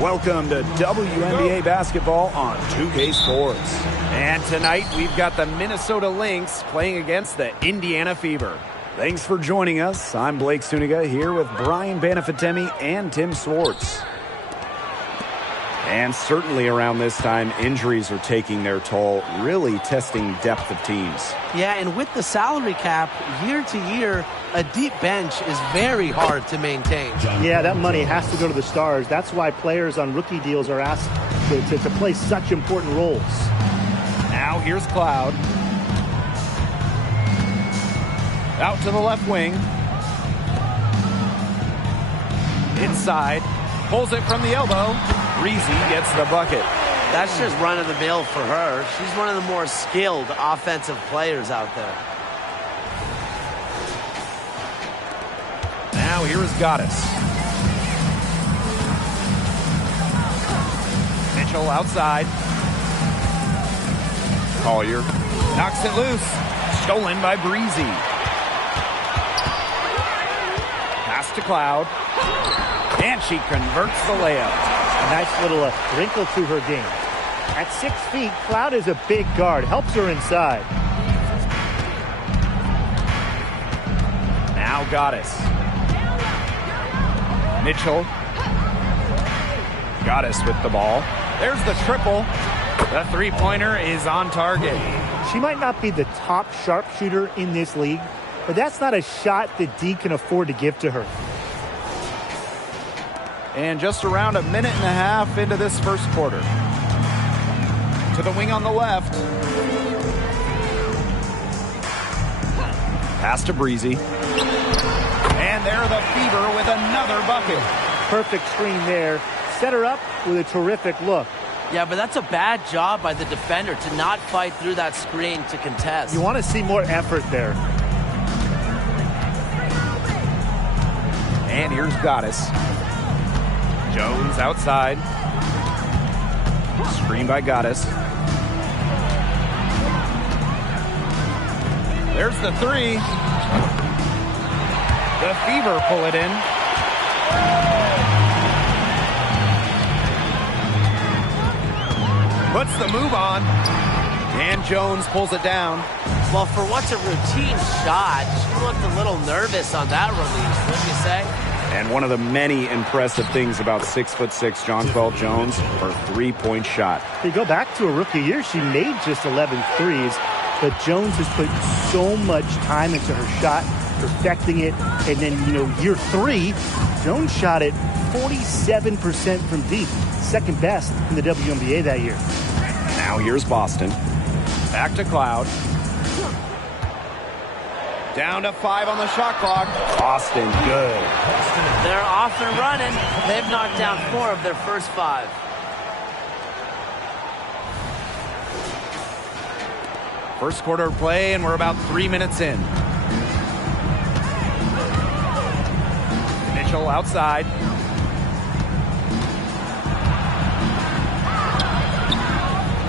Welcome to WNBA basketball on 2K Sports. And tonight we've got the Minnesota Lynx playing against the Indiana Fever. Thanks for joining us. I'm Blake Suniga here with Brian Banafitemi and Tim Swartz. And certainly around this time, injuries are taking their toll, really testing depth of teams. Yeah, and with the salary cap, year to year, a deep bench is very hard to maintain. Yeah, that money has to go to the stars. That's why players on rookie deals are asked to play such important roles. Now here's Cloud. Out to the left wing. Inside. Pulls it from the elbow. Breezy gets the bucket. That's just run-of-the-mill for her. She's one of the more skilled offensive players out there. Now here is Goddess. Mitchell outside. Collier knocks it loose. Stolen by Breezy. Pass to Cloud. And she converts the layup. A nice little wrinkle to her game. At 6 feet, Cloud is a big guard. Helps her inside. Now Goddess. Mitchell. Goddess with the ball. There's the triple. The three-pointer is on target. She might not be the top sharpshooter in this league, but that's not a shot that D can afford to give to her. And just around a minute and a half into this first quarter. To the wing on the left. Pass to Breezy. And there the Fever with another bucket. Perfect screen there. Set her up with a terrific look. Yeah, but that's a bad job by the defender to not fight through that screen to contest. You want to see more effort there. And here's Goddess. Jones outside. Screen by Goddess. There's the three. The Fever pull it in. Puts the move on. And Jones pulls it down. Well, for what's a routine shot, she looked a little nervous on that release, wouldn't you say? And one of the many impressive things about 6'6" Jonquel Jones, her three-point shot. You go back to her rookie year, she made just 11 threes, but Jones has put so much time into her shot, perfecting it, and then, year three, Jones shot it 47% from deep, second best in the WNBA that year. Now here's Boston. Back to Cloud. Down to 5 on the shot clock. Boston, good. They're off and running. They've knocked down 4 of their first 5. First quarter of play, and we're about 3 minutes in. Mitchell outside.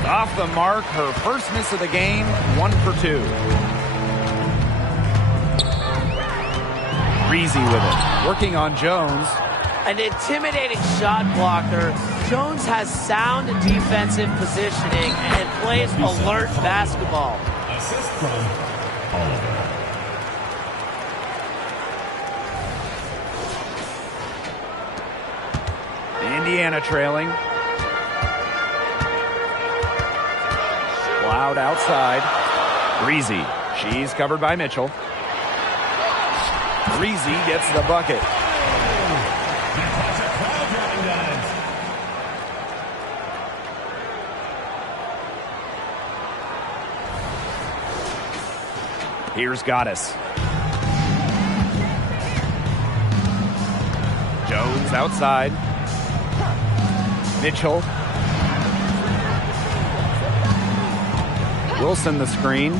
Off the mark, her first miss of the game, 1 for 2. Breezy with it, working on Jones. An intimidating shot blocker. Jones has sound defensive positioning and plays alert basketball. Assist from Oliver. Indiana trailing. Cloud outside. Breezy. She's covered by Mitchell. Breezy gets the bucket. Here's Goddess. Jones outside. Mitchell. Wilson the screen.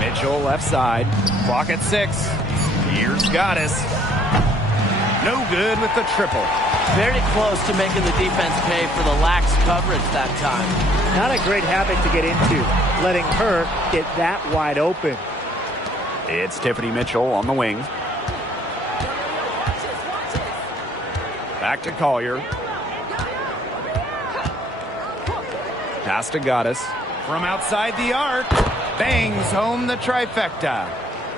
Mitchell left side. Clock at 6. Here's Goddess. No good with the triple. Very close to making the defense pay for the lax coverage that time. Not a great habit to get into, letting her get that wide open. It's Tiffany Mitchell on the wing. Back to Collier. Pass to Goddess. From outside the arc. Bangs home the trifecta.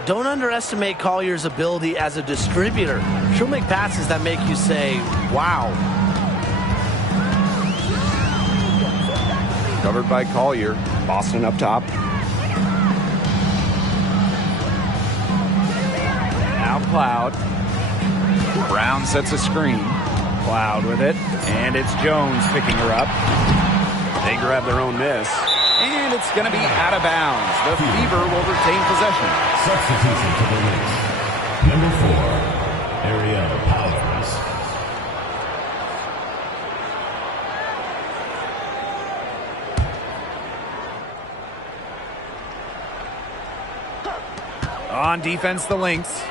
Don't underestimate Collier's ability as a distributor. She'll make passes that make you say, wow. Covered by Collier. Boston up top. Now Cloud. Brown sets a screen. Cloud with it. And it's Jones picking her up. They grab their own miss. And it's going to be out of bounds. The Fever will retain possession. Substitution for the Lynx. Number 4, Ariel Powers. On defense, the Lynx.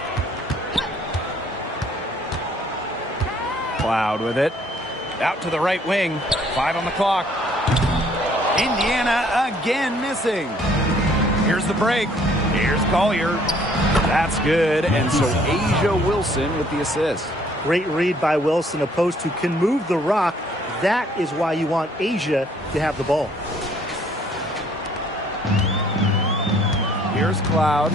Cloud with it. Out to the right wing. 5 on the clock. Indiana again missing. Here's the break. Here's Collier. That's good. And so Asia Wilson with the assist. Great read by Wilson. A post who can move the rock. That is why you want Asia to have the ball. Here's Cloud.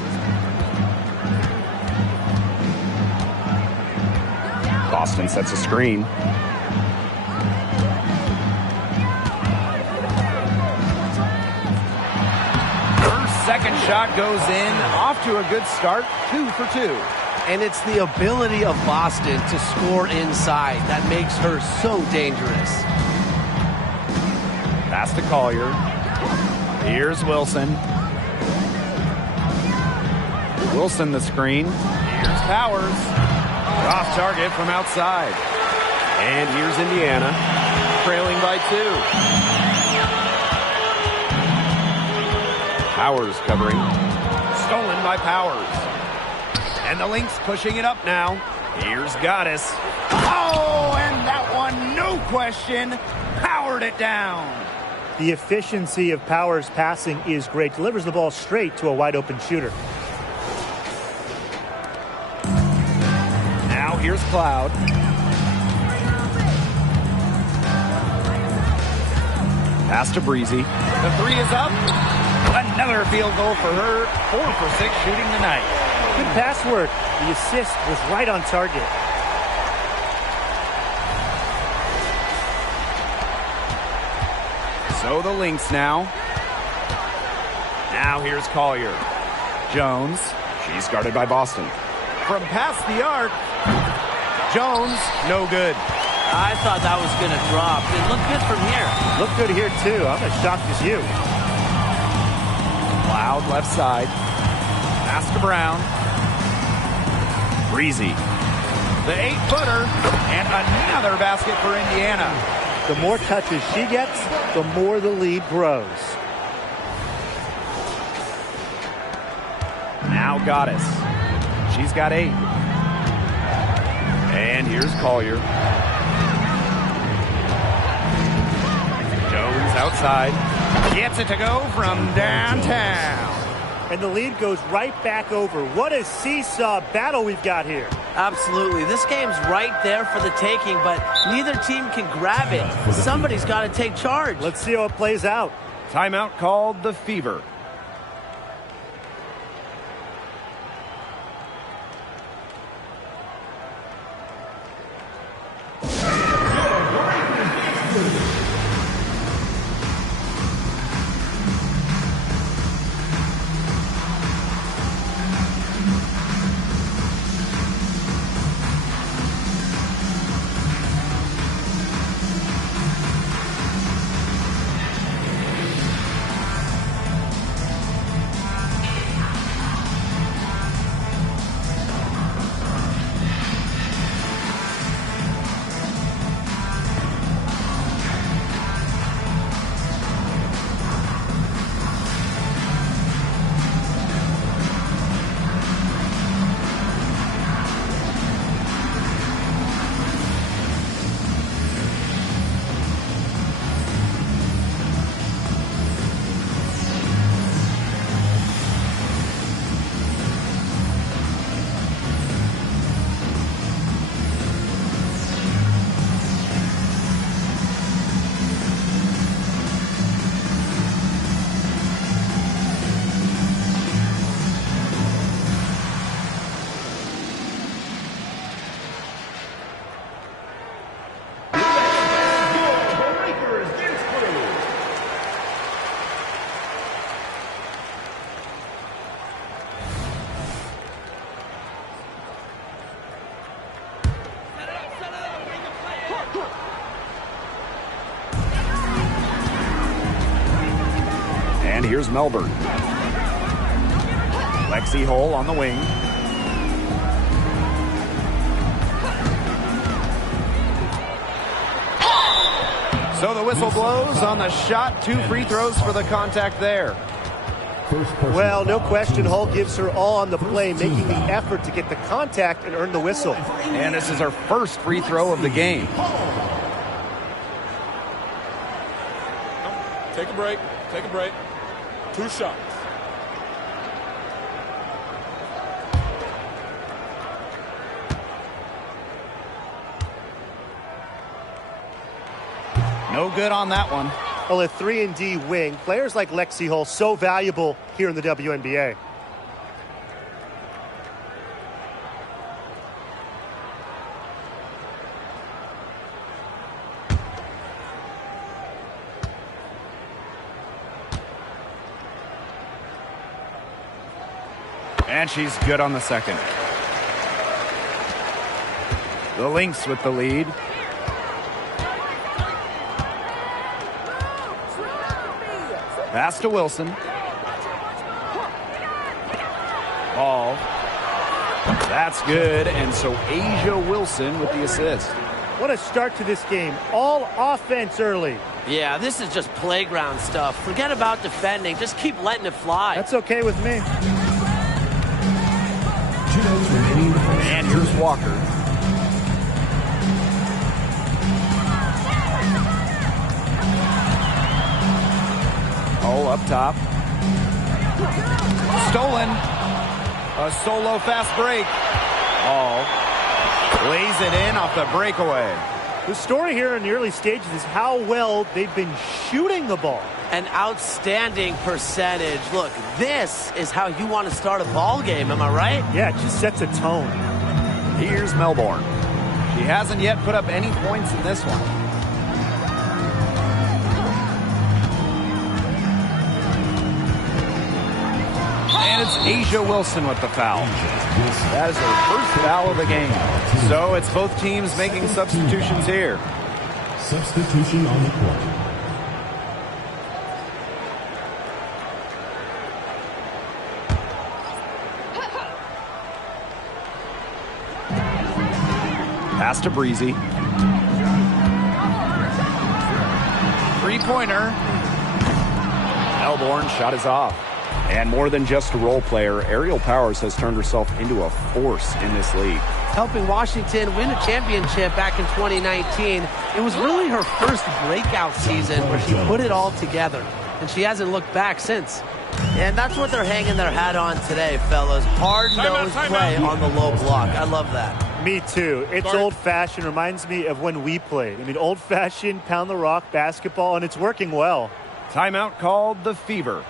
Boston sets a screen. Second shot goes in. Off to a good start. 2 for 2. And it's the ability of Boston to score inside that makes her so dangerous. Pass to Collier. Here's Wilson. Wilson the screen. Here's Powers. Off target from outside. And here's Indiana. Trailing by 2. Powers covering. Stolen by Powers. And the Lynx pushing it up now. Here's Goddess. Oh, and that one, no question, powered it down. The efficiency of Powers' passing is great. Delivers the ball straight to a wide-open shooter. Now here's Cloud. Pass to Breezy. The 3 is up. Another field goal for her. 4 for 6 shooting tonight. Good pass work. The assist was right on target. So the Lynx now. Now here's Collier. Jones. She's guarded by Boston. From past the arc. Jones, no good. I thought that was going to drop. It looked good from here. Looked good here, too. I'm as shocked as you. Cloud left side. Pass to Brown. Breezy. The 8-footer. And another basket for Indiana. The more touches she gets, the more the lead grows. Now Goddess. She's got 8. And here's Collier. Jones outside. Gets it to go from downtown. And the lead goes right back over. What a seesaw battle we've got here. Absolutely. This game's right there for the taking, but neither team can grab it. Somebody's got to take charge. Let's see how it plays out. Timeout called the Fever. here's Melbourne. Lexi Hull on the wing. So the whistle blows on the shot. 2 free throws for the contact there. Well, no question, Hull gives her all on the play, making the effort to get the contact and earn the whistle. And this is her first free throw of the game. Take a break. Take a break. 2 shots. No good on that one. Well, a 3-and-D wing. Players like Lexi Hull, so valuable here in the WNBA. And she's good on the second. The Lynx with the lead. Pass to Wilson. Ball. That's good. And so Asia Wilson with the assist. What a start to this game. All offense early. Yeah, this is just playground stuff. Forget about defending. Just keep letting it fly. That's okay with me. Andrews Walker. Oh, up top. Stolen. A solo fast break. Ball. Lays it in off the breakaway. The story here in the early stages is how well they've been shooting the ball. An outstanding percentage. Look, this is how you want to start a ball game, am I right? Yeah, it just sets a tone. Here's Melbourne. She hasn't yet put up any points in this one. And it's Asia Wilson with the foul. That is her first foul of the game. So it's both teams making substitutions here. Substitution on the court. Pass to Breezy. Three-pointer. Melbourne shot is off. And more than just a role player, Ariel Powers has turned herself into a force in this league. Helping Washington win a championship back in 2019. It was really her first breakout season where she put it all together. And she hasn't looked back since. And that's what they're hanging their hat on today, fellas. Hard-nosed play on the low block. I love that. Me too. It's old-fashioned. Reminds me of when we played. I mean, old-fashioned, pound-the-rock basketball, and it's working well. Timeout called the Fever.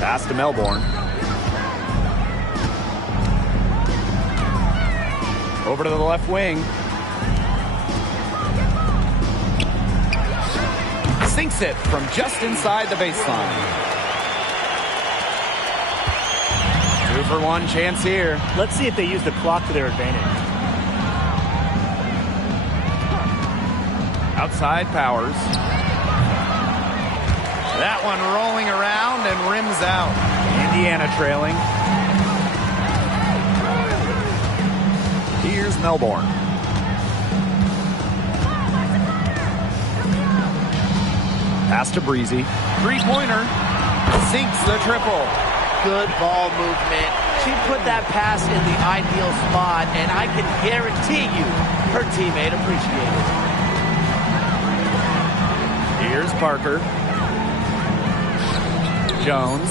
Pass to Melbourne. Over to the left wing. sinks it from just inside the baseline. 2-for-1 chance here. Let's see if they use the clock to their advantage. Outside Powers. That one rolling around and rims out. Indiana trailing. Here's Melbourne. Pass to Breezy. Three-pointer. Sinks the triple. Good ball movement. She put that pass in the ideal spot, and I can guarantee you her teammate appreciated it. Here's Parker. Jones.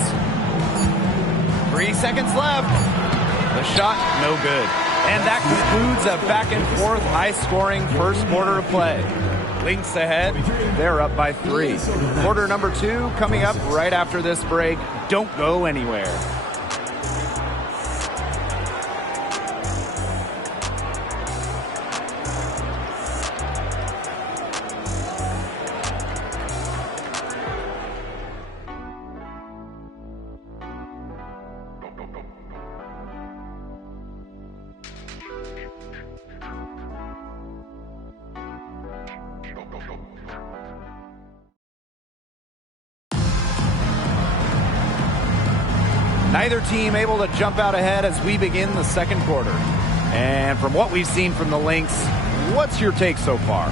3 seconds left. The shot, no good. And that concludes a back-and-forth, high-scoring first quarter of play. Lynx ahead. They're up by 3. Quarter number 2 coming up right after this break. Don't go anywhere. Neither team able to jump out ahead as we begin the second quarter. And from what we've seen from the Lynx, what's your take so far?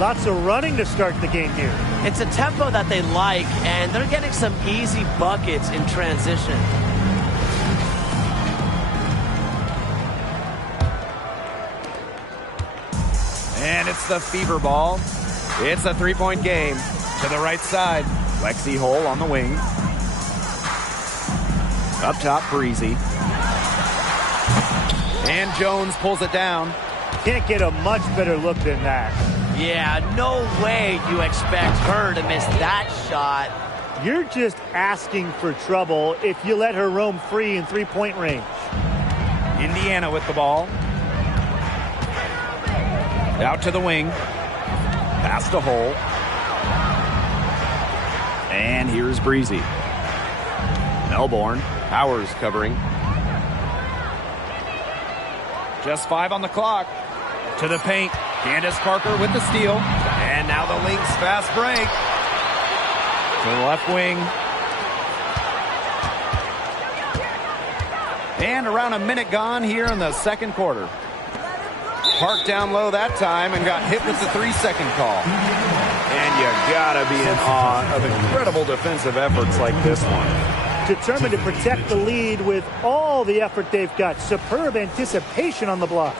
Lots of running to start the game here. It's a tempo that they like, and they're getting some easy buckets in transition. And it's the Fever ball. It's a three-point game. To the right side, Lexi Hole on the wing. Up top, Breezy. And Jones pulls it down. Can't get a much better look than that. Yeah, no way you expect her to miss that shot. You're just asking for trouble if you let her roam free in three-point range. Indiana with the ball. Out to the wing. Pass to Hole. And here's Breezy. Melbourne. Powers covering. Just 5 on the clock. To the paint. Candace Parker with the steal. And now the Lynx fast break. To the left wing. And around a minute gone here in the second quarter. Park down low that time and got hit with the 3-second call. And you gotta be in awe of incredible defensive efforts like this one. Determined to protect the lead with all the effort they've got. Superb anticipation on the block.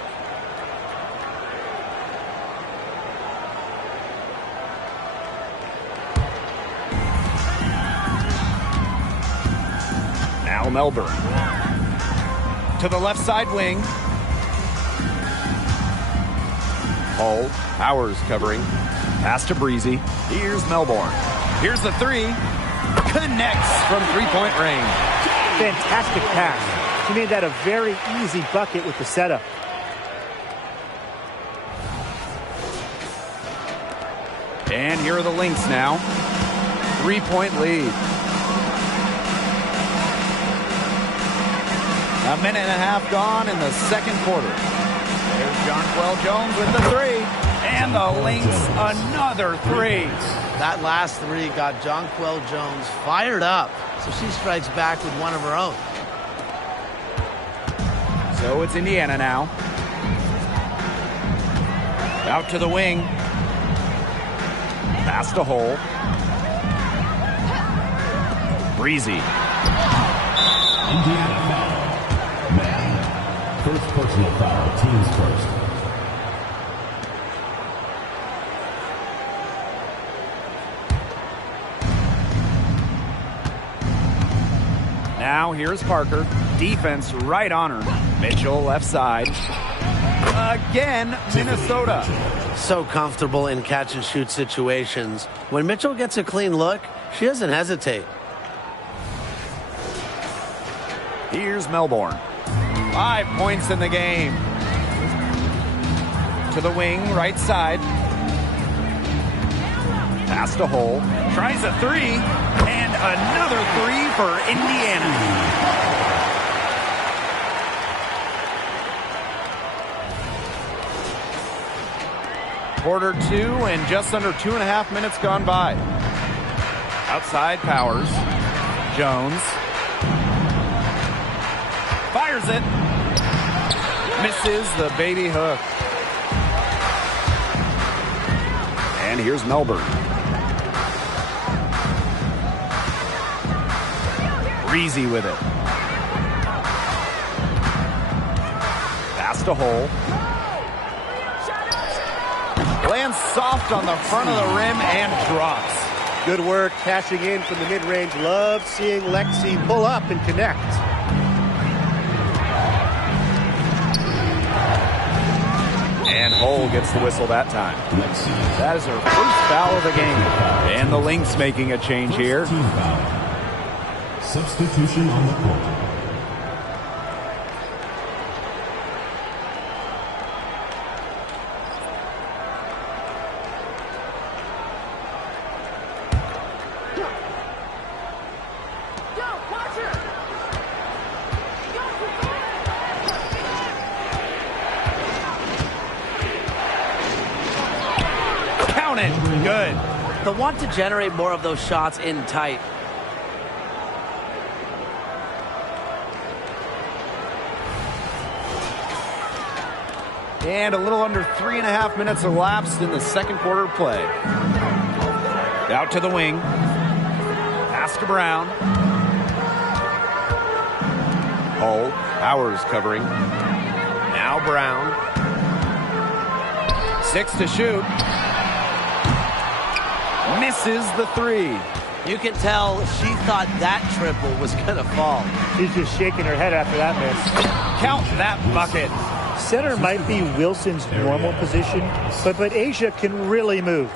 Now Melbourne. To the left side wing. Hull. Powers covering. Pass to Breezy. Here's Melbourne. Here's the 3. Connects from three-point range. Fantastic pass. She made that a very easy bucket with the setup. And here are the Lynx now. 3-point lead. A minute and a half gone in the second quarter. There's Jonquel Jones with the 3. And the Lynx another 3. That last 3 got Jonquel Jones fired up, so she strikes back with one of her own. So it's Indiana now. Out to the wing. Pass to Hole. Breezy. Indiana foul. Man. First personal foul. Teams first. Now here's Parker. Defense right on her. Mitchell left side. Again, Minnesota. So comfortable in catch-and-shoot situations. When Mitchell gets a clean look, she doesn't hesitate. Here's Melbourne. 5 points in the game. To the wing, right side. Pass to Hole. Tries a three. And another three for Indiana. Quarter 2 and just under 2.5 minutes gone by. Outside Powers. Jones. Fires it. Misses the baby hook. And here's Melbourne. Breezy with it. Pass to Hole. Lands soft on the front of the rim and drops. Good work cashing in from the mid-range. Love seeing Lexi pull up and connect. And Hole gets the whistle that time. That is her first foul of the game. And the Lynx making a change here. Substitution on the court. Good. They'll want to generate more of those shots in tight. And a little under 3.5 minutes elapsed in the second quarter of play. Out to the wing. Pass to Brown. Hole. Powers covering. Now Brown. 6 to shoot. Misses the three. You can tell she thought that triple was going to fall. She's just shaking her head after that miss. Count that bucket. Center might be Wilson's normal position, but Asia can really move.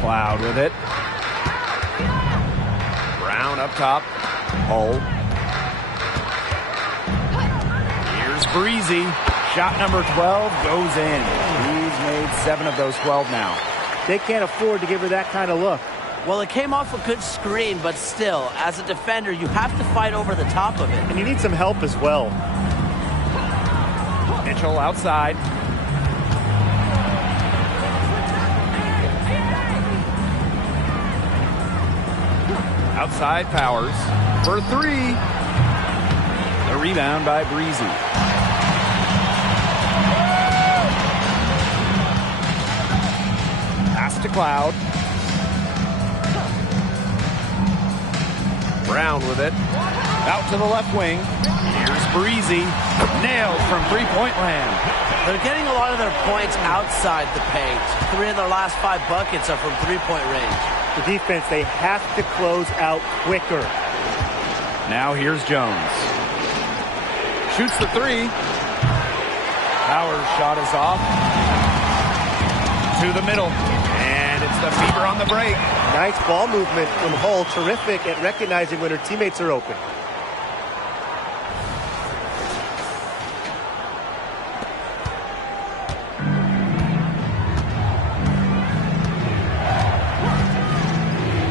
Cloud with it. Brown up top. Hole. Breezy. Shot number 12 goes in. He's made 7 of those 12 now. They can't afford to give her that kind of look. Well, it came off a good screen, but still, as a defender, you have to fight over the top of it. And you need some help as well. Mitchell outside. Outside Powers for 3. The rebound by Breezy. To Cloud. Brown with it. Out to the left wing. Here's Breezy. Nailed from three-point land. They're getting a lot of their points outside the paint. 3 of their last 5 buckets are from three-point range. The defense, they have to close out quicker. Now here's Jones. Shoots the 3. Powers' shot is off. To the middle. And it's the Fever on the break. Nice ball movement from Hull. Terrific at recognizing when her teammates are open.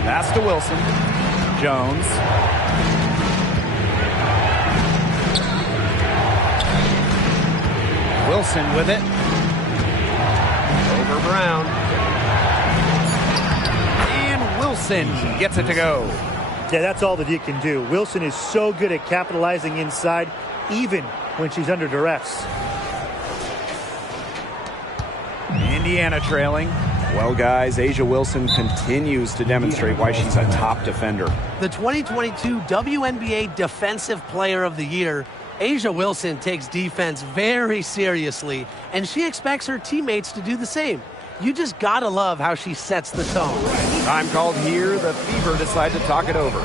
Pass to Wilson. Jones. Wilson with it. Over Brown. And Wilson gets it to go. Yeah, that's all that he can do. Wilson is so good at capitalizing inside, even when she's under duress. Indiana trailing. Well, guys, Asia Wilson continues to demonstrate why she's a top defender. The 2022 WNBA Defensive Player of the Year, Asia Wilson takes defense very seriously, and she expects her teammates to do the same. You just gotta love how she sets the tone. Time called here. The Fever decide to talk it over.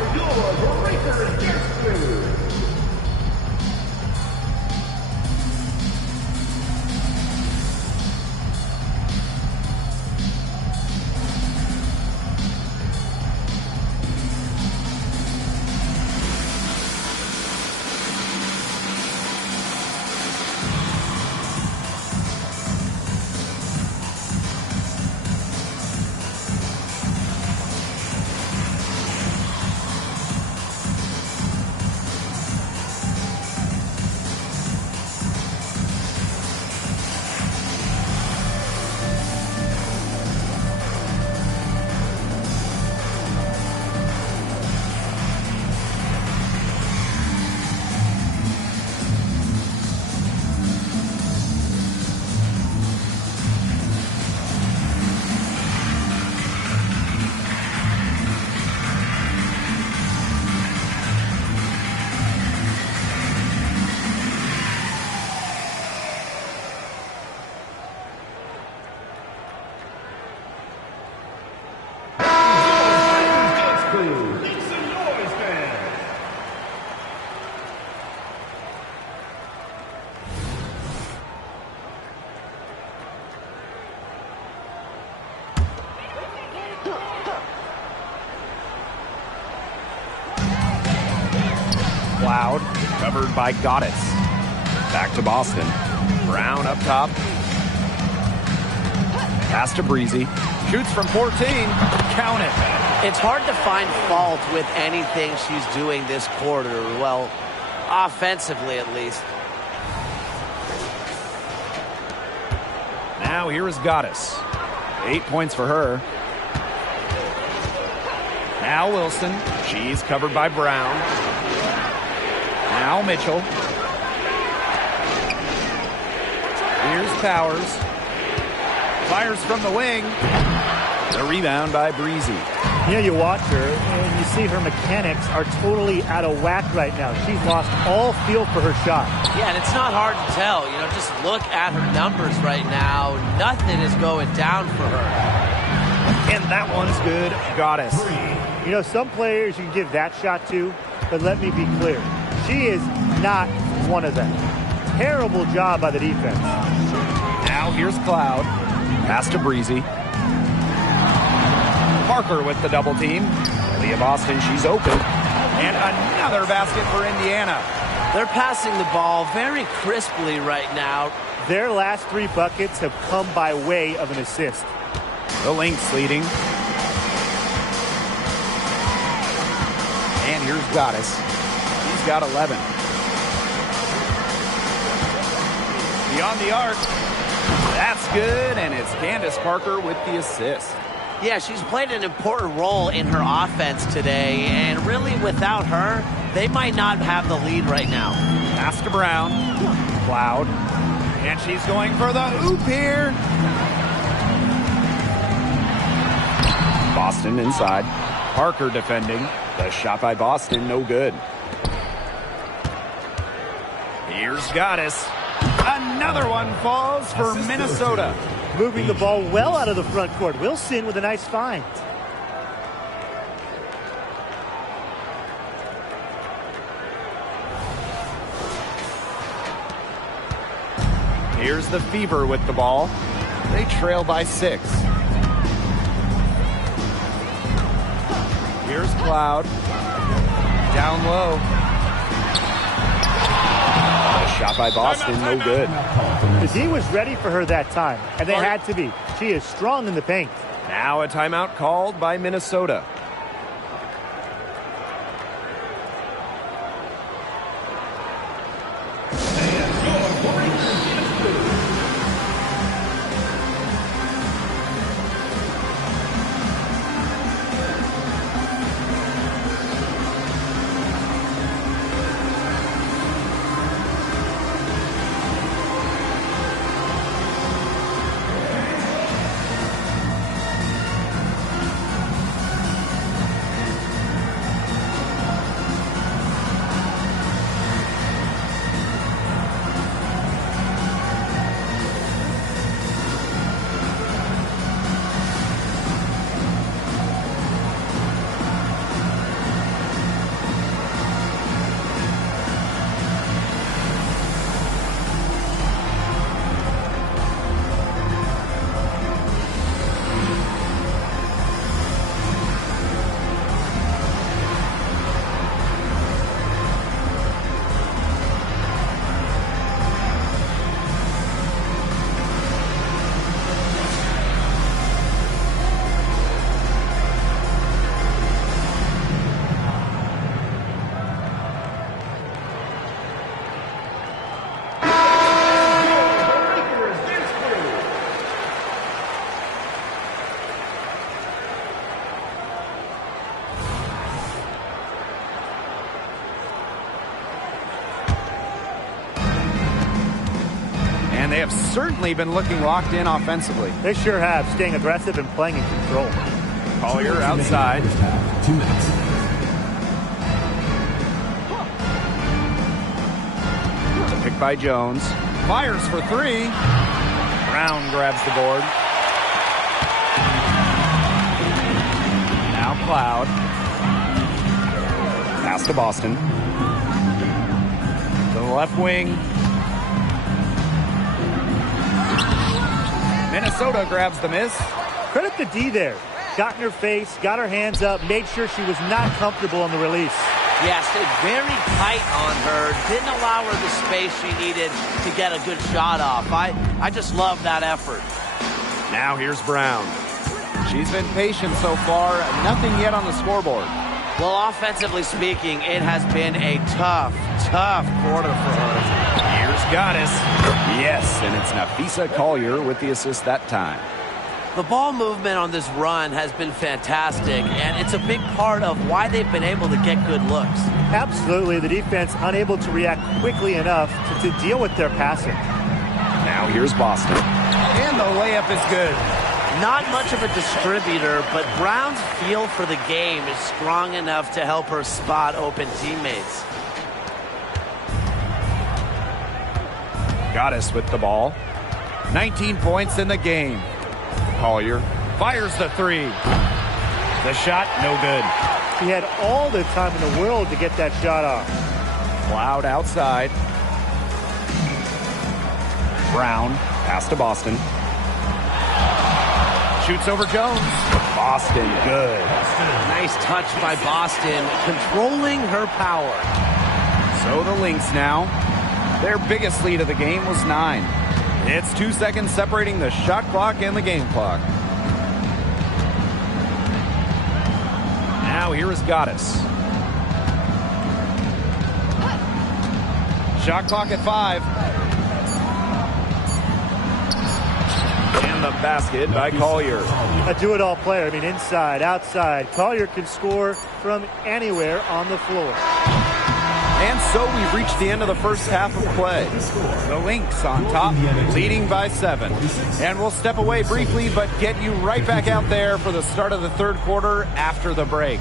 by Goddess. Back to Boston. Brown up top. Pass to Breezy. Shoots from 14. Count it. It's hard to find fault with anything she's doing this quarter. Well, offensively at least. Now here is Goddess. 8 points for her. Now Wilson. She's covered by Brown. Now Mitchell. Here's Powers. Fires from the wing. The rebound by Breezy. You know, you watch her, and you see her mechanics are totally out of whack right now. She's lost all feel for her shot. Yeah, and it's not hard to tell. You know, just look at her numbers right now. Nothing is going down for her. And that one's good. Goddess. You know, some players you can give that shot to, but let me be clear. She is not one of them. Terrible job by the defense. Now here's Cloud. Pass to Breezy. Parker with the double team. Leah Boston, she's open. And another basket for Indiana. They're passing the ball very crisply right now. Their last 3 buckets have come by way of an assist. The Lynx leading. And here's Goddess. He's got 11. Beyond the arc. That's good, and it's Candace Parker with the assist. Yeah, she's played an important role in her offense today, and really without her, they might not have the lead right now. Pass to Brown. Cloud. And she's going for the oop here. Boston inside. Parker defending. The shot by Boston, no good. Here's Goddess. Another one falls for Minnesota. Moving the ball well out of the front court. Wilson with a nice find. Here's the Fever with the ball. They trail by 6. Here's Cloud. Down low. Shot by Boston, no good. The D was ready for her that time, and they had to be. She is strong in the paint. Now a timeout called by Minnesota. And they have certainly been looking locked in offensively. They sure have, staying aggressive and playing in control. Collier outside. 2 minutes. The pick by Jones. Fires for 3. Brown grabs the board. Now Cloud. Pass to Boston. To the left wing. Minnesota grabs the miss. Credit the D there. Got in her face, got her hands up, made sure she was not comfortable on the release. Yeah, stayed very tight on her. Didn't allow her the space she needed to get a good shot off. I just love that effort. Now here's Brown. She's been patient so far. Nothing yet on the scoreboard. Well, offensively speaking, it has been a tough quarter for her. Here's Goddess. Yes, and it's Nafisa Collier with the assist that time. The ball movement on this run has been fantastic, and it's a big part of why they've been able to get good looks. Absolutely. The defense unable to react quickly enough to deal with their passing. Now here's Boston. And the layup is good. Not much of a distributor, but Brown's feel for the game is strong enough to help her spot open teammates. Goddess with the ball. 19 points in the game. Collier fires the three. The shot, no good. He had all the time in the world to get that shot off. Cloud outside. Brown, pass to Boston. Shoots over Jones. Boston, good. Nice touch by Boston, controlling her power. So the Lynx now. Their biggest lead of the game was 9. It's 2 seconds separating the shot clock and the game clock. Now here is Goddess. Shot clock at 5. And the basket by Collier. A do-it-all player. I mean, inside, outside. Collier can score from anywhere on the floor. And so we've reached the end of the first half of play. The Lynx on top, leading by 7. And we'll step away briefly, but get you right back out there for the start of the third quarter after the break.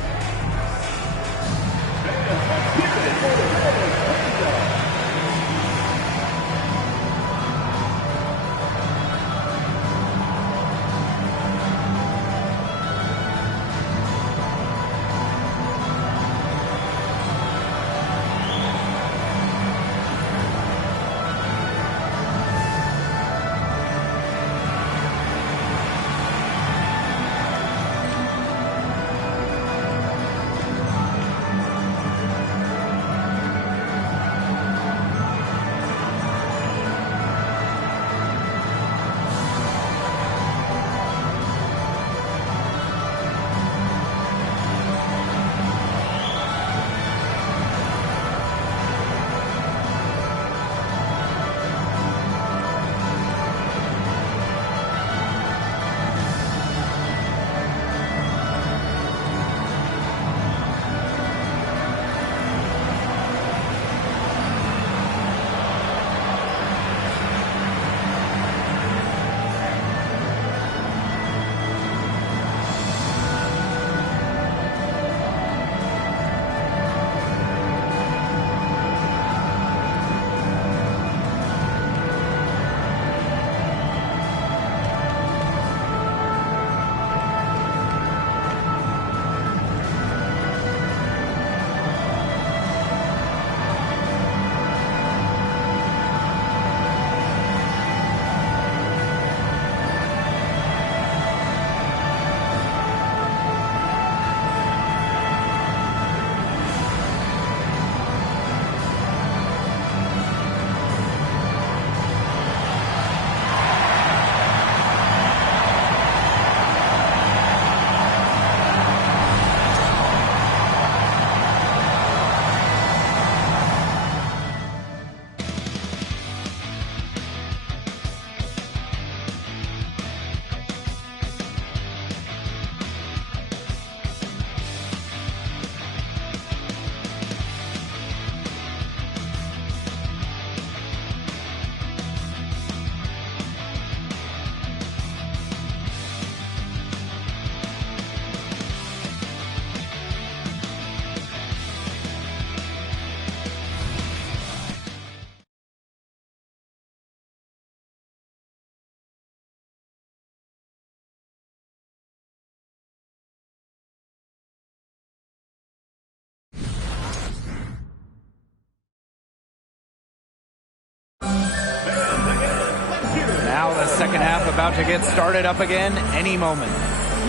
Now the second half about to get started up again any moment.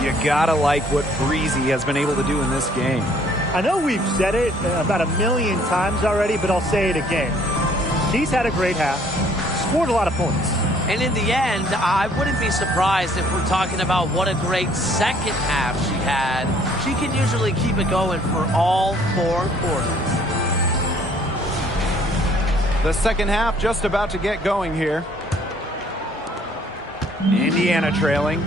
You gotta like what Breezy has been able to do in this game. I know we've said it about a million times already, but I'll say it again. She's had a great half, scored a lot of points. And in the end, I wouldn't be surprised if we're talking about what a great second half she had. She can usually keep it going for all 4 quarters. The second half just about to get going here. Indiana trailing.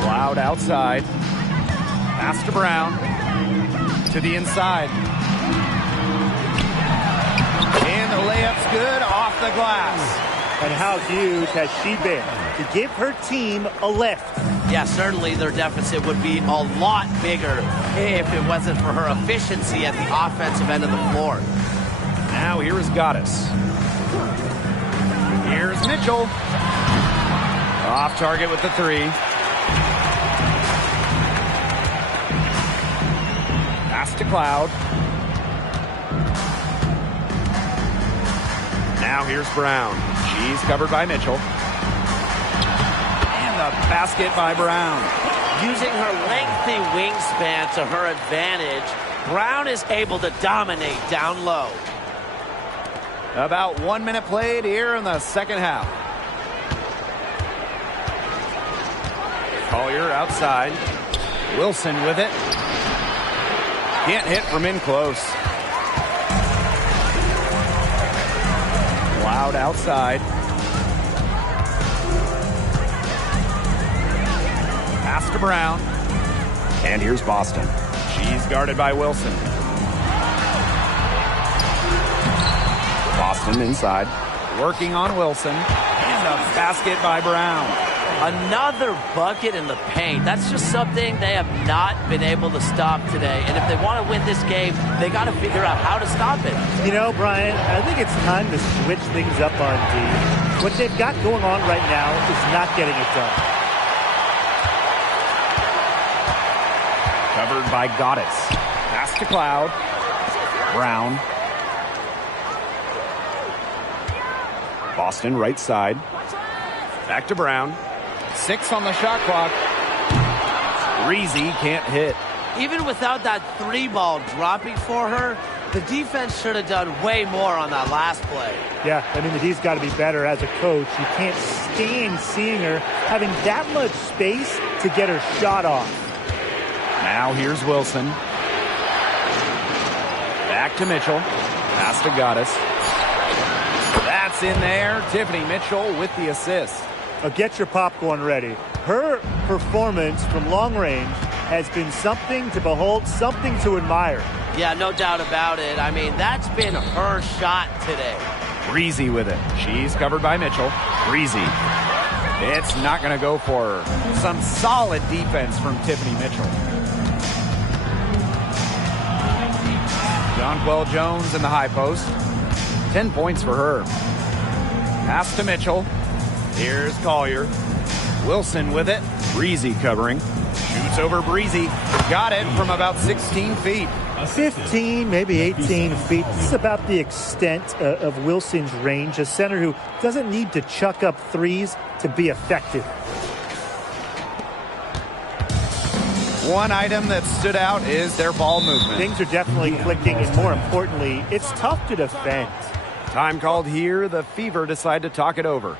Cloud outside. Pass to Brown. To the inside. And the layup's good off the glass. And how huge has she been to give her team a lift? Yeah, certainly their deficit would be a lot bigger if it wasn't for her efficiency at the offensive end of the floor. Now here is Goddess. Here's Mitchell. Off target with the 3. Pass to Cloud. Now here's Brown. She's covered by Mitchell. And the basket by Brown. Using her lengthy wingspan to her advantage, Brown is able to dominate down low. About 1 minute played here in the second half. Collier outside. Wilson with it. Can't hit from in close. Loud outside. Pass to Brown. And here's Boston. She's guarded by Wilson. Boston inside. Working on Wilson. And a basket by Brown. Another bucket in the paint. That's just something they have not been able to stop today. And if they want to win this game, they got to figure out how to stop it. You know, Brian, I think it's time to switch things up on D. What they've got going on right now is not getting it done. Covered by Goddess. Pass to Cloud. Brown. Boston right side. Back to Brown. 6 on the shot clock. Breezy can't hit. Even without that 3 ball dropping for her, the defense should have done way more on that last play. Yeah, I mean, the D's got to be better as a coach. You can't stand seeing her having that much space to get her shot off. Now here's Wilson. Back to Mitchell. Pass to Goddess. That's in there. Tiffany Mitchell with the assist. Get your popcorn ready. Her performance from long range has been something to behold, something to admire. Yeah, no doubt about it. I mean, that's been her shot today. Breezy with it. She's covered by Mitchell. Breezy. It's not going to go for her. Some solid defense from Tiffany Mitchell. Jonquel Jones in the high post. 10 points for her. Pass to Mitchell. Here's Collier. Wilson with it. Breezy covering. Shoots over Breezy. Got it from about 16 feet. 15, maybe 18 feet. This is about the extent of Wilson's range. A center who doesn't need to chuck up threes to be effective. One item that stood out is their ball movement. Things are definitely clicking, and more importantly, it's tough to defend. Time called here. The Fever decide to talk it over.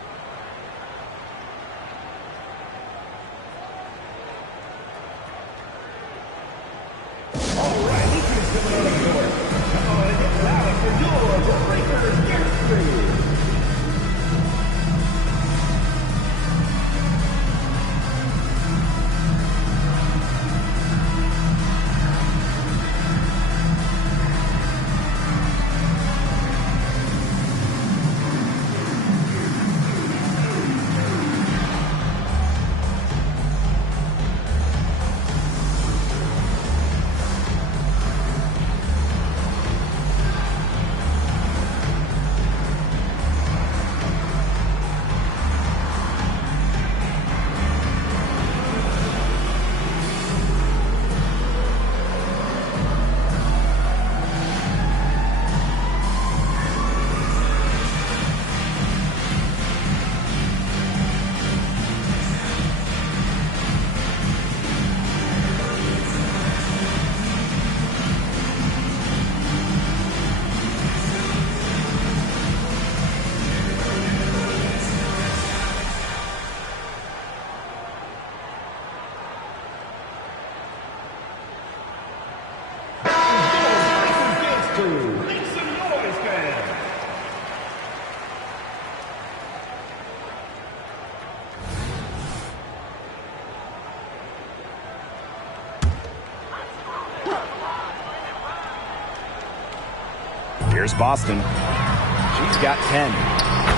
Here's Boston. She's got 10.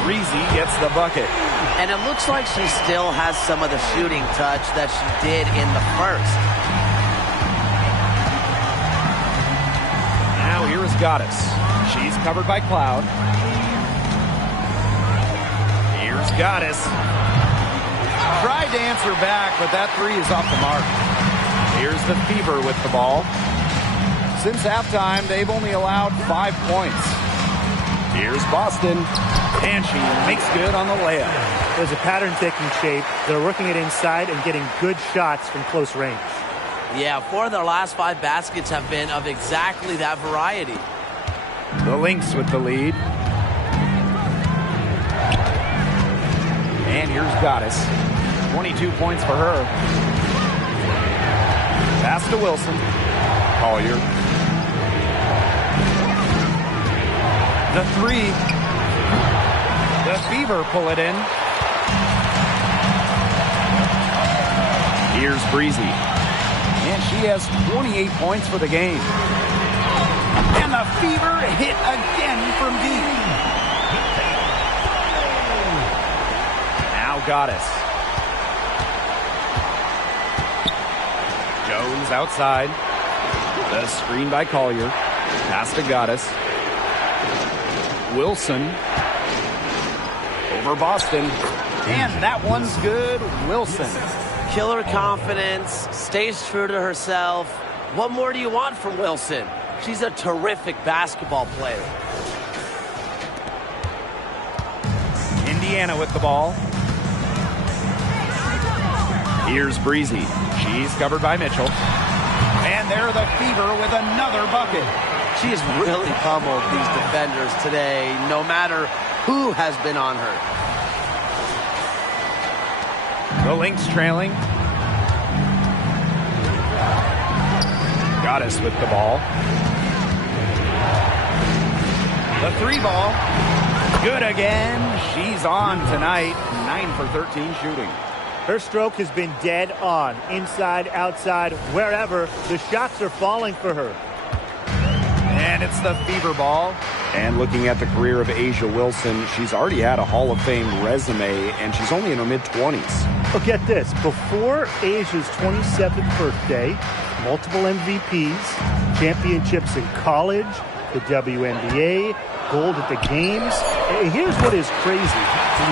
Breezy gets the bucket. And it looks like she still has some of the shooting touch that she did in the first. Now here is Goddess. She's covered by Cloud. Here's Goddess. Tried to answer back, but that three is off the mark. Here's the Fever with the ball. Since halftime, they've only allowed 5 points. Here's Boston, and she makes good on the layup. There's a pattern taking shape. They're working it inside and getting good shots from close range. Yeah, 4 of their last 5 baskets have been of exactly that variety. The Lynx with the lead. And here's Goddess. 22 points for her. Pass to Wilson. Collier. The three. The Fever pull it in. Here's Breezy. And she has 28 points for the game. And the Fever hit again from deep. Now Goddess. Jones outside. The screen by Collier. Pass to Goddess. Wilson. Over Boston. And that one's good. Wilson. Killer confidence, stays true to herself. What more do you want from Wilson? She's a terrific basketball player. Indiana with the ball. Here's Breezy. She's covered by Mitchell. And there the Fever with another bucket. She has really pummeled these defenders today, no matter who has been on her. The Lynx trailing. Goddess with the ball. The three ball. Good again. She's on tonight. 9 for 13 shooting. Her stroke has been dead on. Inside, outside, wherever. The shots are falling for her. And it's the Fever ball. And looking at the career of Asia Wilson, she's already had a Hall of Fame resume, and she's only in her mid-20s. Well, get this. Before Asia's 27th birthday, multiple MVPs, championships in college, the WNBA, gold at the games. And here's what is crazy.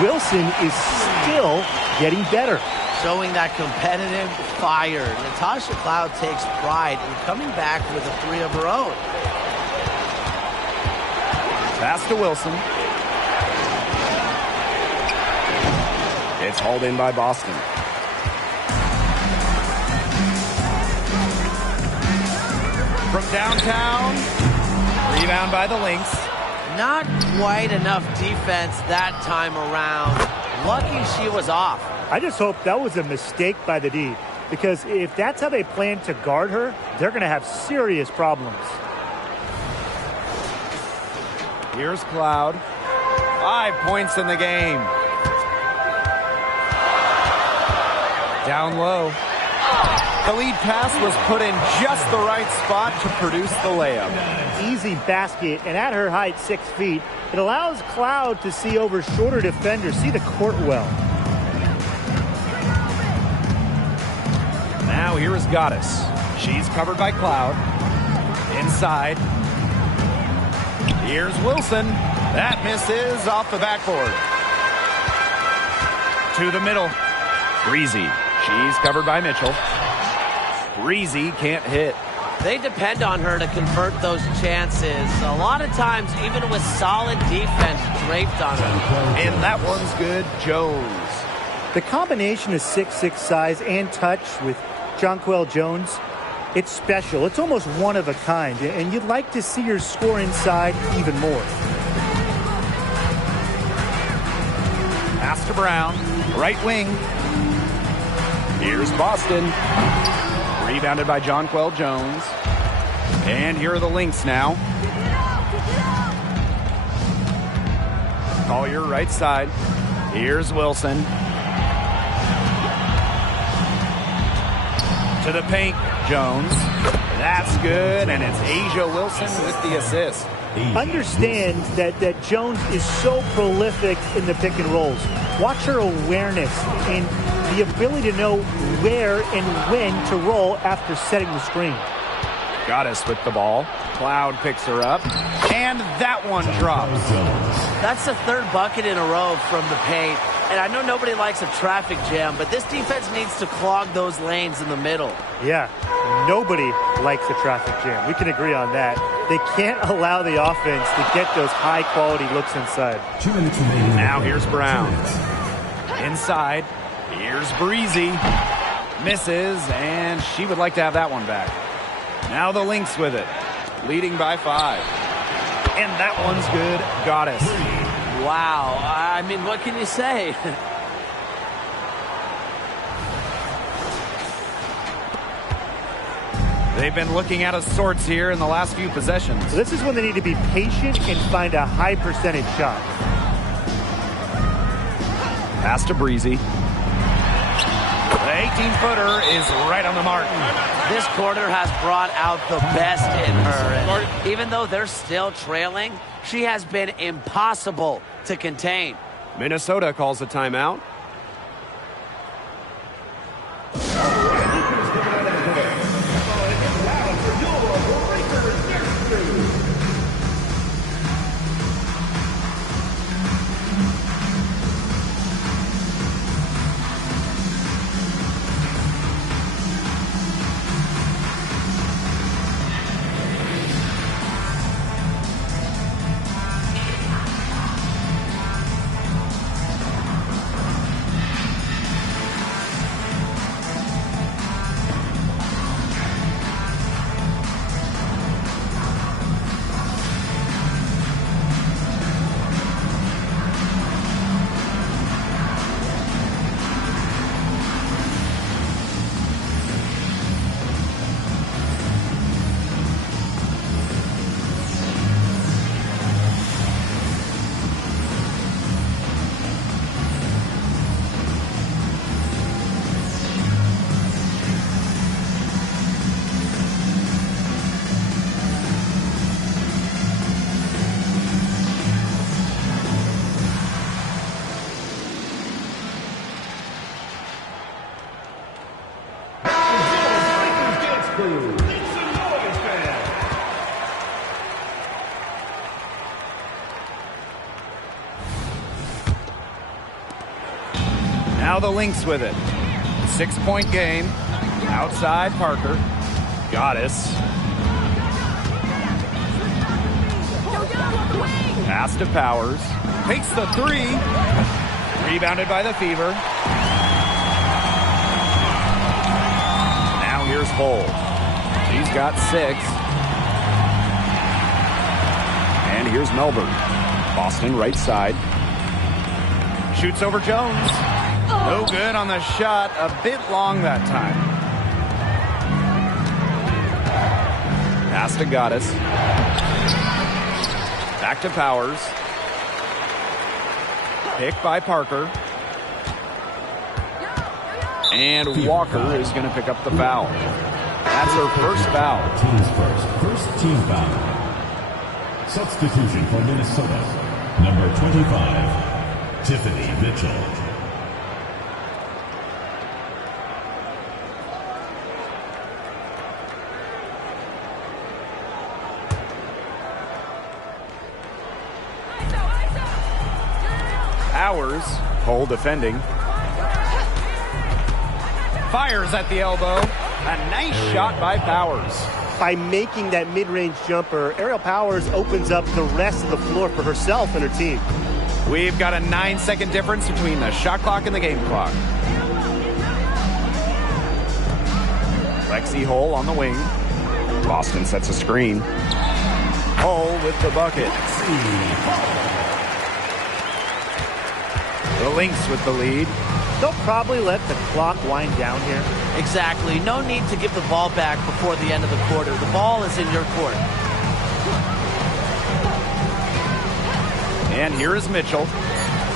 Wilson is still getting better. Showing that competitive fire. Natasha Cloud takes pride in coming back with a three of her own. Pass to Wilson. It's hauled in by Boston. From downtown. Rebound by the Lynx. Not quite enough defense that time around. Lucky she was off. I just hope that was a mistake by the D, because if that's how they plan to guard her, they're going to have serious problems. Here's Cloud. 5 points in the game. Down low. The lead pass was put in just the right spot to produce the layup. Easy basket, and at her height, 6 feet, it allows Cloud to see over shorter defenders, see the court well. Now here is Goddess. She's covered by Cloud. Inside. Here's Wilson. That misses off the backboard. To the middle. Breezy. She's covered by Mitchell. Breezy can't hit. They depend on her to convert those chances. A lot of times, even with solid defense draped on her. And that one's good. Jones. The combination of 6'6" size and touch with Jonquel Jones, it's special. It's almost one of a kind, and you'd like to see her score inside even more. Pass to Brown. Right wing. Here's Boston. Rebounded by Jonquel Jones. And here are the Lynx now. Collier right side. Here's Wilson. To the paint, Jones. That's good, and it's Asia Wilson with the assist. understand that Jones is so prolific in the pick and rolls. Watch her awareness and the ability to know where and when to roll after setting the screen. Goddess with the ball. Cloud picks her up, and that one drops. That's the third bucket in a row from the paint. And I know nobody likes a traffic jam, but this defense needs to clog those lanes in the middle. Yeah, nobody likes a traffic jam. We can agree on that. They can't allow the offense to get those high-quality looks inside. 2 minutes remaining. Now here's Brown. Inside. Here's Breezy. Misses, and she would like to have that one back. Now the Lynx with it. Leading by 5. And that one's good. Goddess. Wow. I mean, what can you say? They've been looking out of sorts here in the last few possessions. So this is when they need to be patient and find a high percentage shot. Pass to Breezy. The 18-footer is right on the mark. This quarter has brought out the best in her. And even though they're still trailing, she has been impossible to contain. Minnesota calls a timeout. Now the Lynx with it. 6-point game. Outside Parker. Goddess. Pass to Powers. Takes the 3. Rebounded by the Fever. Now here's Hull. She's got 6. And here's Melbourne. Boston right side. Shoots over Jones. No good on the shot. A bit long that time. Pass to Goddess. Back to Powers. Picked by Parker. And Walker is going to pick up the foul. That's her first foul. Team's first team foul. Substitution for Minnesota. Number 25, Tiffany Mitchell. Powers, Cole defending. Fires at the elbow. A nice shot by Powers. By making that mid-range jumper, Ariel Powers opens up the rest of the floor for herself and her team. We've got a 9-second difference between the shot clock and the game clock. Lexi Hull on the wing. Boston sets a screen. Hull with the bucket. The Lynx with the lead. They'll probably let the clock wind down here. Exactly. No need to give the ball back before the end of the quarter. The ball is in your court. And here is Mitchell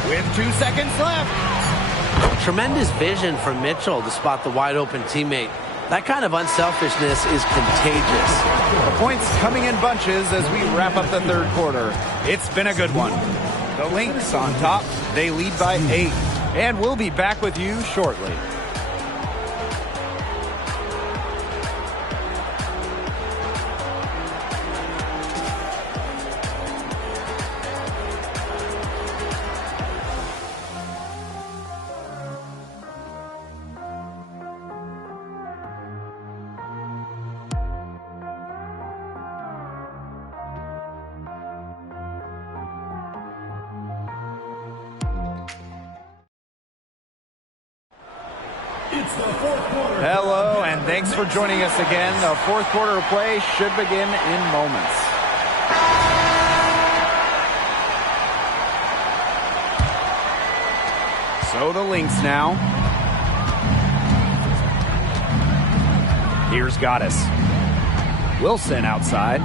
with 2 seconds left. Tremendous vision from Mitchell to spot the wide open teammate. That kind of unselfishness is contagious. The points coming in bunches as we wrap up the third quarter. It's been a good one. The Lynx on top. They lead by 8. And we'll be back with you shortly. Hello, and thanks for joining us again. The fourth quarter of play should begin in moments. So the Lynx now. Here's Goddess. Wilson outside.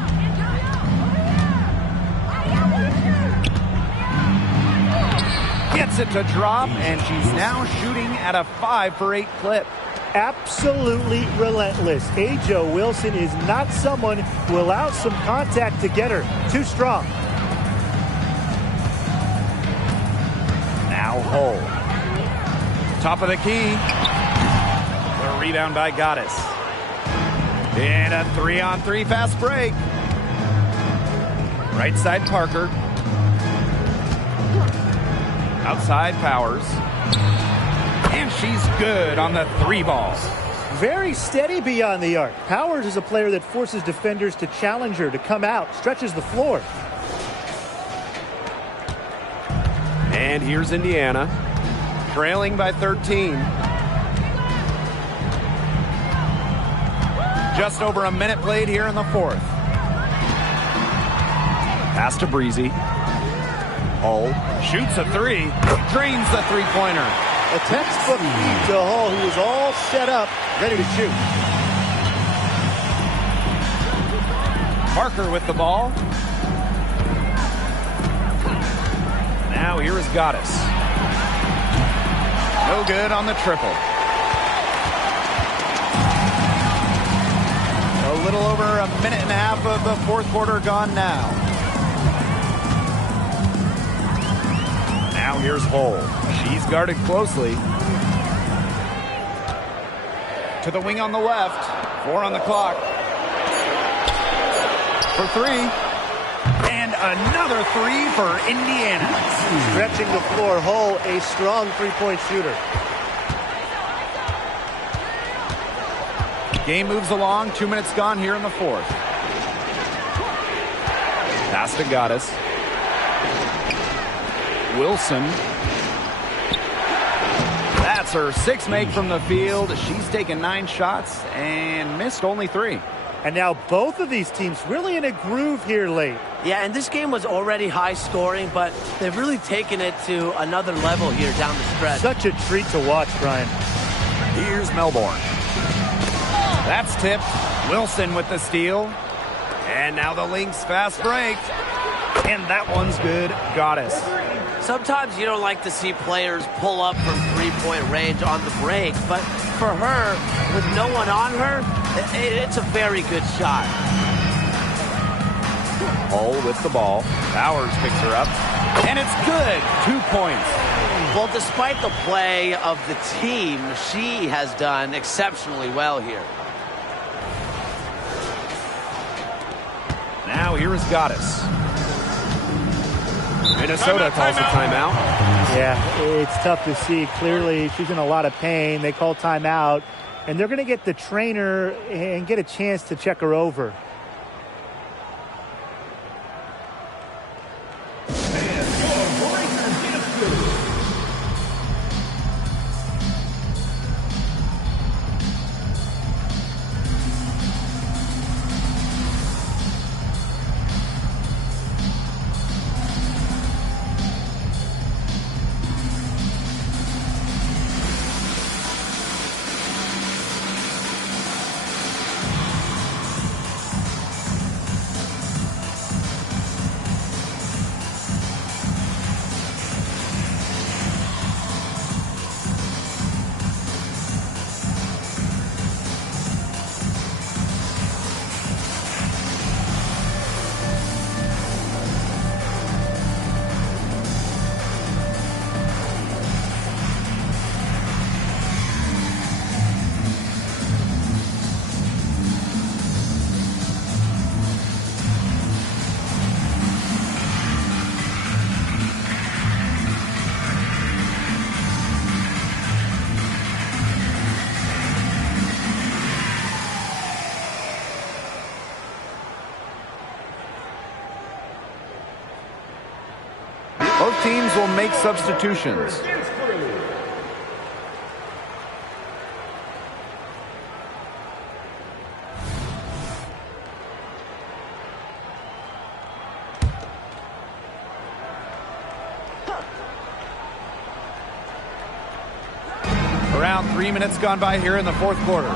Gets it to drop, and she's now shooting at a 5 for 8 clip. Absolutely relentless. Ajo Wilson is not someone who allows some contact to get her. Too strong. Now Hull. Top of the key. The rebound by Goddess. And a 3-on-3 fast break. Right side Parker. Outside Powers. And she's good on the 3 ball. Very steady beyond the arc. Powers is a player that forces defenders to challenge her, to come out, stretches the floor. And here's Indiana, trailing by 13. Just over a minute played here in the fourth. Pass to Breezy. Hull shoots a 3, drains the three-pointer. A textbook feed to Hull, who was all set up, ready to shoot. Parker with the ball. Now here is Goddess. No good on the triple. A little over a minute and a half of the fourth quarter gone now. Now here's Hull. She's guarded closely. To the wing on the left. 4 on the clock. For 3. And another 3 for Indiana. Stretching the floor. Hull, a strong three-point shooter. Game moves along. 2 minutes gone here in the fourth. Pass to Goddess. Wilson. That's her 6th make from the field. She's taken 9 shots and missed only 3. And now both of these teams really in a groove here late. Yeah, and this game was already high scoring, but they've really taken it to another level here down the stretch. Such a treat to watch, Brian. Here's Melbourne. That's tipped. Wilson with the steal. And now the Lynx fast break. And that one's good. Goddess. Sometimes you don't like to see players pull up from three-point range on the break, but for her, with no one on her, it's a very good shot. Hull with the ball. Powers picks her up. And it's good. 2 points. Well, despite the play of the team, she has done exceptionally well here. Now here is Goddess. Minnesota calls a timeout. Yeah, it's tough to see. Clearly, she's in a lot of pain. They call timeout, and they're going to get the trainer and get a chance to check her over. Both teams will make substitutions. Around 3 minutes gone by here in the fourth quarter.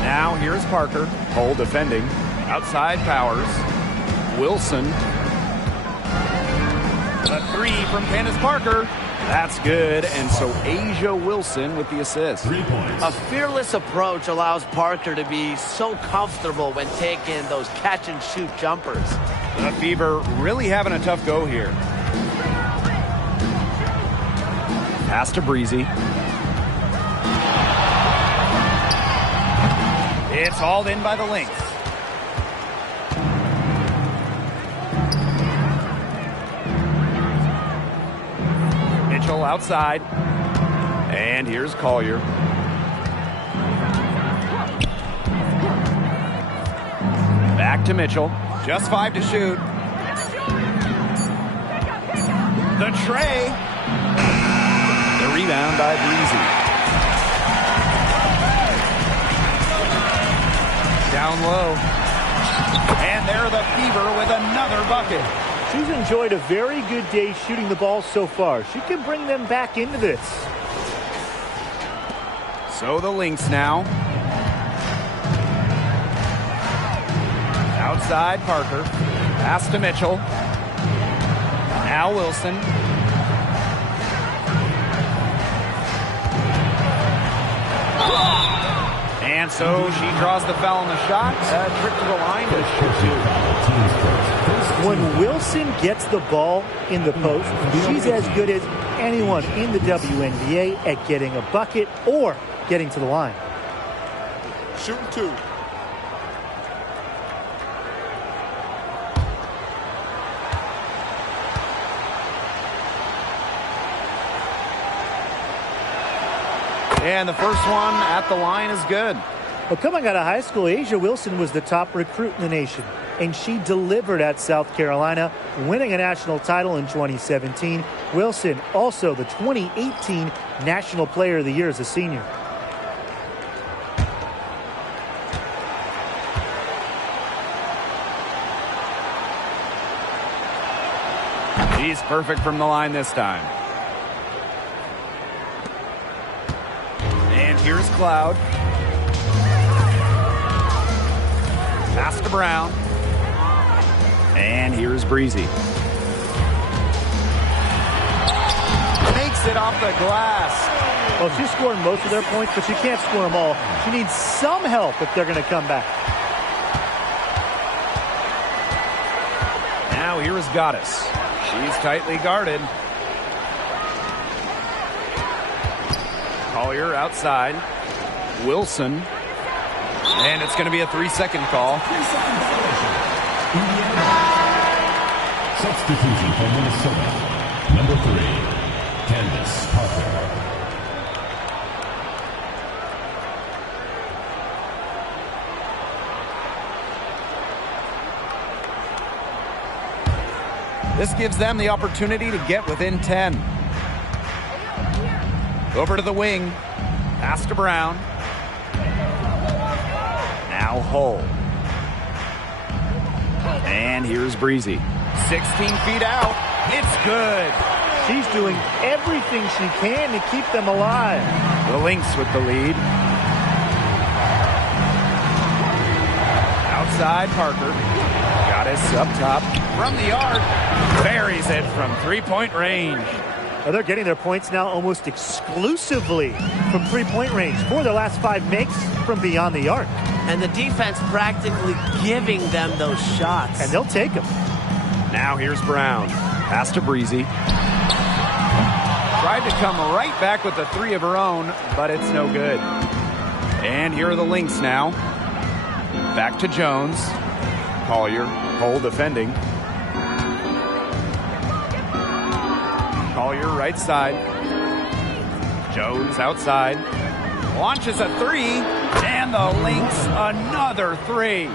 Now here's Parker. Cole defending. Outside Powers. Wilson. A three from Candace Parker. That's good. And so Asia Wilson with the assist. 3 points. A fearless approach allows Parker to be so comfortable when taking those catch-and-shoot jumpers. The Fever really having a tough go here. Pass to Breezy. It's hauled in by the Lynx. Mitchell outside. And here's Collier. Back to Mitchell. Just 5 to shoot. The tray. The rebound by Breezy. Down low. And there the Fever with another bucket. She's enjoyed a very good day shooting the ball so far. She can bring them back into this. So the Lynx now. Outside Parker. Pass to Mitchell. Now Wilson. And so she draws the foul on the shot. A trip to the line to shoot two. When Wilson gets the ball in the post, she's as good as anyone in the WNBA at getting a bucket or getting to the line. Shooting two. And the first one at the line is good. Well, coming out of high school, Asia Wilson was the top recruit in the nation, and she delivered at South Carolina, winning a national title in 2017. Wilson, also the 2018 National Player of the Year as a senior. He's perfect from the line this time. And here's Cloud. Pass to Brown. And here's Breezy. Makes it off the glass. Well, she's scoring most of their points, but she can't score them all. She needs some help if they're going to come back. Now here is Goddess. She's tightly guarded. Collier outside. Wilson. And it's going to be a 3-second call. Substitution for Minnesota. Number 3, Candace Parker. This gives them the opportunity to get within 10. Over to the wing. Pass to Brown. Now Hull. And here's Breezy. 16 feet out. It's good. She's doing everything she can to keep them alive. The Lynx with the lead. Outside Parker. Goddess up top. From the arc. Buries it from three-point range. Well, they're getting their points now almost exclusively from three-point range. 4 of their last 5 makes from beyond the arc. And the defense practically giving them those shots. And they'll take them. Now here's Brown. Pass to Breezy. Tried to come right back with a 3 of her own, but it's no good. And here are the Lynx now. Back to Jones. Collier, Cole defending. Collier right side. Jones outside. Launches a 3. And the Lynx another 3.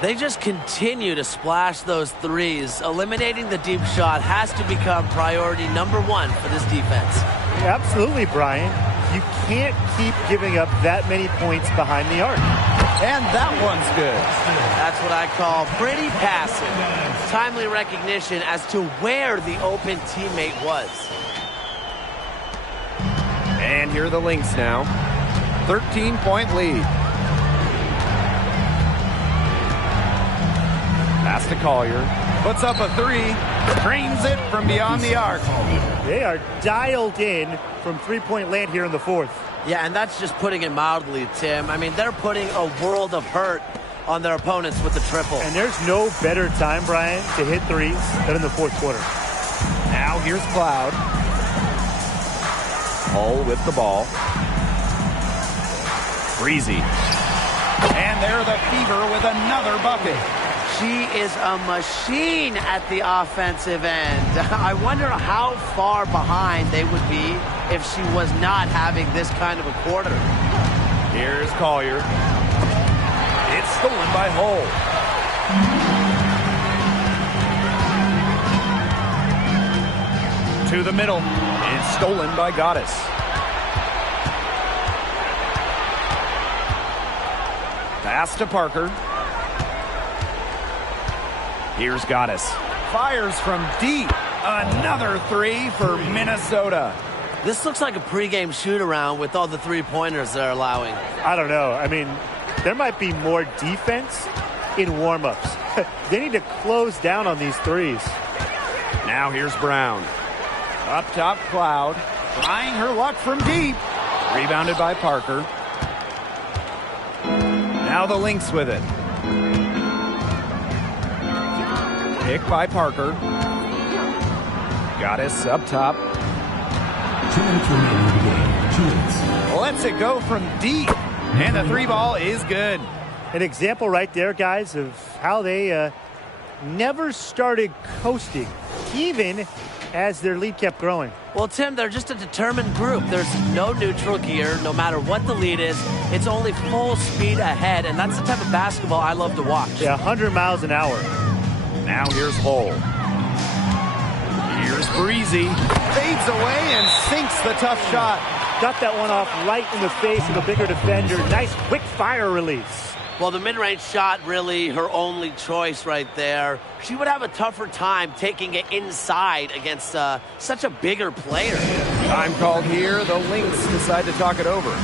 They just continue to splash those threes. Eliminating the deep shot has to become priority number one for this defense. Absolutely, Brian. You can't keep giving up that many points behind the arc. And that one's good. That's what I call pretty passive. Timely recognition as to where the open teammate was. And here are the Lynx now. 13-point lead. Pass to Collier. Puts up a three. Drains it from beyond the arc. They are dialed in from three-point land here in the fourth. Yeah, and that's just putting it mildly, Tim. I mean, they're putting a world of hurt on their opponents with the triple. And there's no better time, Brian, to hit threes than in the fourth quarter. Now here's Cloud. Hull with the ball. Breezy. And there the Fever with another bucket. She is a machine at the offensive end. I wonder how far behind they would be if she was not having this kind of a quarter. Here's Collier. It's stolen by Hull. To the middle. It's stolen by Goddess. Pass to Parker. Here's Goddess. Fires from deep. Another three for Minnesota. This looks like a pregame shoot-around with all the three-pointers they're allowing. I don't know. I mean, there might be more defense in warm-ups. They need to close down on these threes. Now here's Brown. Up top, Cloud. Trying her luck from deep. Rebounded by Parker. Now the Lynx with it. Pick by Parker. Goddess up top. 2 minutes remaining in the game. 2 minutes. Lets it go from deep. And the three ball is good. An example right there, guys, of how they never started coasting, even as their lead kept growing. Well, Tim, they're just a determined group. There's no neutral gear. No matter what the lead is, it's only full speed ahead, and that's the type of basketball I love to watch. Yeah, 100 miles an hour. Now here's Hull. Here's Breezy. Fades away and sinks the tough shot. Got that one off right in the face of the bigger defender. Nice quick fire release. Well, the mid-range shot really her only choice right there. She would have a tougher time taking it inside against such a bigger player. Time called here. The Lynx decide to talk it over.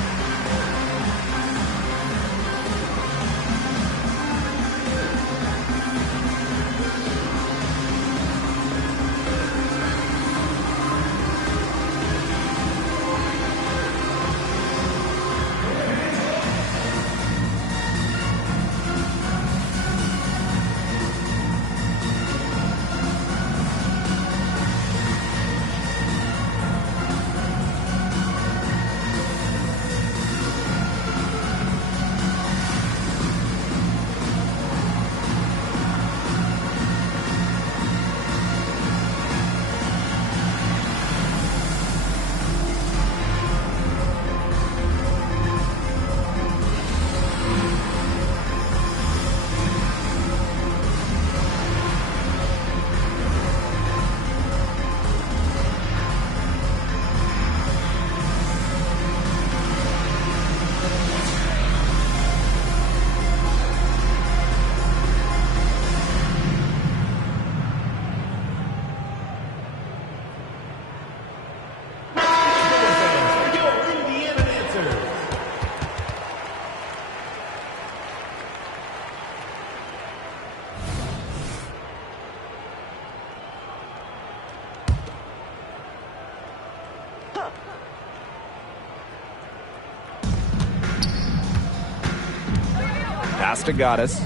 Pass to Goddess.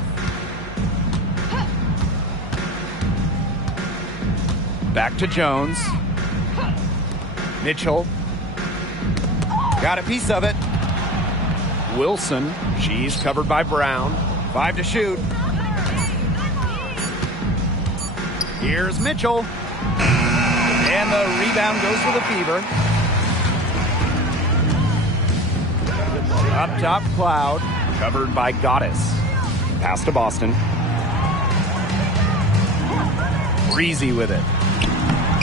Back to Jones. Mitchell. Got a piece of it. Wilson. She's covered by Brown. 5 to shoot. Here's Mitchell. And the rebound goes for the Fever. Up top, Cloud. Covered by Goddess. Pass to Boston. Breezy with it.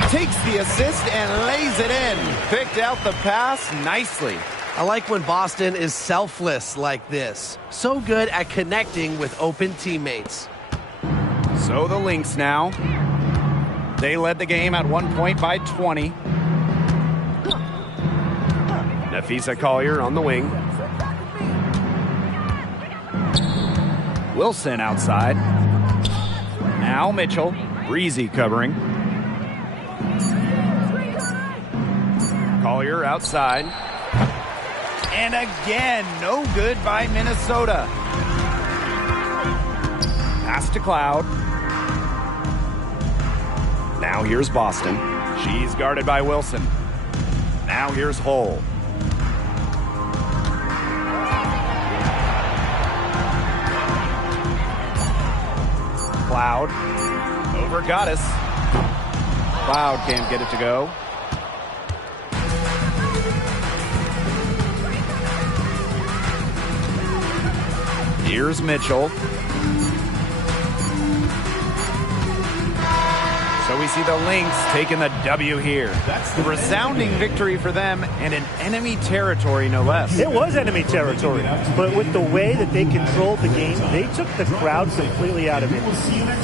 Takes the assist and lays it in. Picked out the pass nicely. I like when Boston is selfless like this. So good at connecting with open teammates. So the Lynx now. They led the game at one point by 20. Nafisa Collier on the wing. Wilson outside. Now Mitchell. Breezy covering. Collier outside. And again, no good by Minnesota. Pass to Cloud. Now here's Boston. She's guarded by Wilson. Now here's Hull. Cloud over Goddess. Cloud can't get it to go. Here's Mitchell. So we see the Lynx taking the W here. That's a resounding victory for them and in enemy territory, no less. It was enemy territory, but with the way that they controlled the game, they took the crowd completely out of it.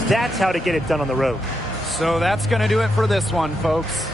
That's how to get it done on the road. So that's going to do it for this one, folks.